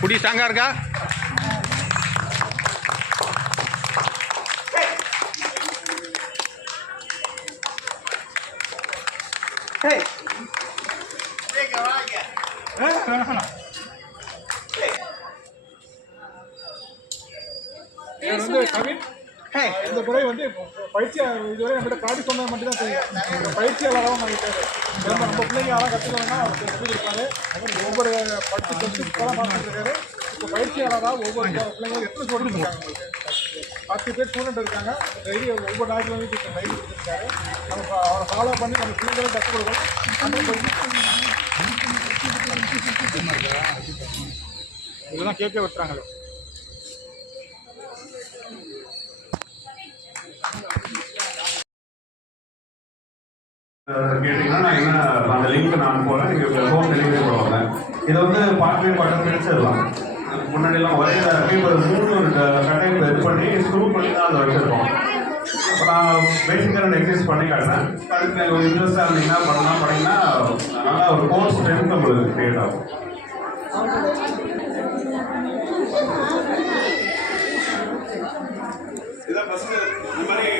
குடி ஸ்ட்ராங்கா இருக்கா? இந்த முறை வந்து பயிற்சி இதுவரை நம்மகிட்ட காடி சொன்னது மட்டும் தான் தெரியும். பயிற்சியாளராகவும் ஆகிட்டாரு. நம்ம பிள்ளைங்க யாராவது கற்றுக்கணும்னா அவர் சொல்லி கொடுப்பாரு. ஒவ்வொரு பட்டு டெஸ்ட்டுக்கெல்லாம் பார்த்துட்டு இருக்காரு. இப்போ பயிற்சியாளராக ஒவ்வொரு பிள்ளைங்களும் எத்தனை ஸ்டூடெண்ட் இருக்காங்க உங்களுக்கு? 10 பேர் ஸ்டூடெண்ட் இருக்காங்க. டெய்லி ஒவ்வொரு நாட்டிலும் இப்போ டைரி கொடுத்துருக்காரு. நம்ம அவரை ஃபாலோ பண்ணி நம்ம பிள்ளைங்களும் கற்றுக் கொடுக்கணும். இதெல்லாம் கேட்க விட்டுறாங்களே. கேட்டிங்கன்னா நான் என்ன அந்த லிங்க் நான் போகிறேன், நீங்கள் ஹோம் டெலிவரி போடுவாங்க. இதை வந்து பார்ட் பாட்டம் பிரிச்சிடலாம். முன்னாடியெல்லாம் ஒரே பேப்பர் 3 கட்டையில் இது பண்ணி ஸ்க்ரூ பண்ணி தான் அதை வச்சுருக்கோம். இப்போ நான் பேசிக்காக 2 எக்ஸசைஸ் பண்ணி காட்டினேன். அதுக்கு ஒரு இன்ட்ரெஸ்ட்டாக இருந்தீங்கன்னா பண்ணலாம். பண்ணிங்கன்னா நல்லா ஒரு கோர் ஸ்ட்ரென்த் உங்களுக்கு க்ரியேட் ஆகும். இதான் ஃபஸ்ட்டு இந்த மாதிரி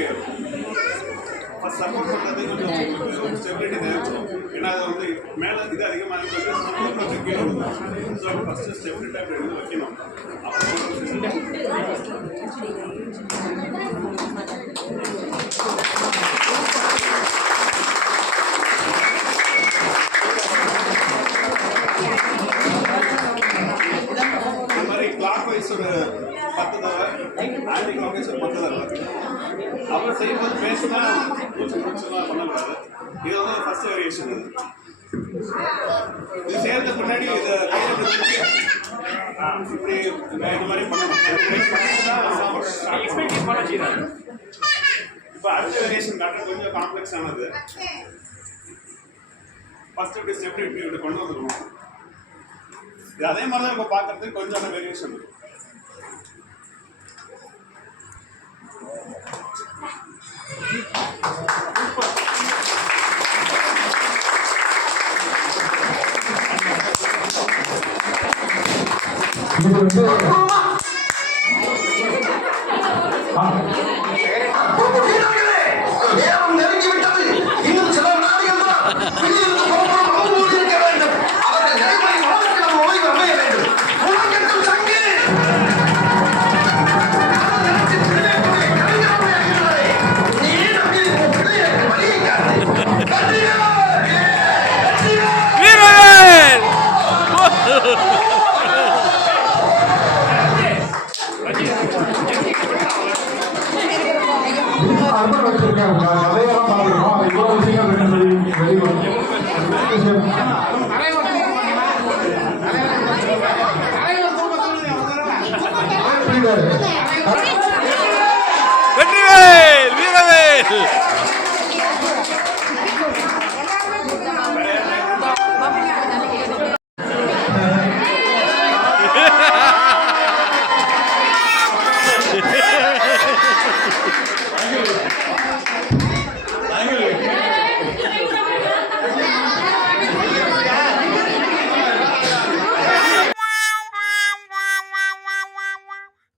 ஃபஸ்ட் சப்போர்ட் பண்ணுறது கொஞ்சம் ஸ்டெபிலிட்டி தேவைப்படும். ஏன்னா அது வந்து மேலே இது அதிகமாக இருக்கிறது கீழே விடுவோம். ஸோ ஃபஸ்ட்டு ஸ்டெபிலிட்டி அப்படி எடுத்து வைக்கணும். இந்த மாதிரி கிளாக் வைஸ் ஒரு 10 தடவை, ஆன்டி கிளாக் வைஸ் ஒரு 10 தடவை. அப்புறம் செய்யும்போது பேசினா மூச்சுலாம் பண்ணக்கூடாது. இது வந்து ஃபர்ஸ்ட் வேரியேஷன். இது செய்யறதுக்கு முன்னாடி இதை இப்படி இந்த மாதிரி பண்ணணும். இப்போ அடுத்த வேரியேஷன் காட்டுறது கொஞ்சம் காம்ப்ளெக்ஸ் ஆனது. ஃபர்ஸ்ட் இப்படி ஸ்டெப் இப்படி கொண்டு வந்துக்கணும். இது அதே மாதிரி தான் இப்போ பார்க்கறதுக்கு கொஞ்சம் வேரியேஷன் இருக்கு. வெற்றிவேல் வீரவேல்.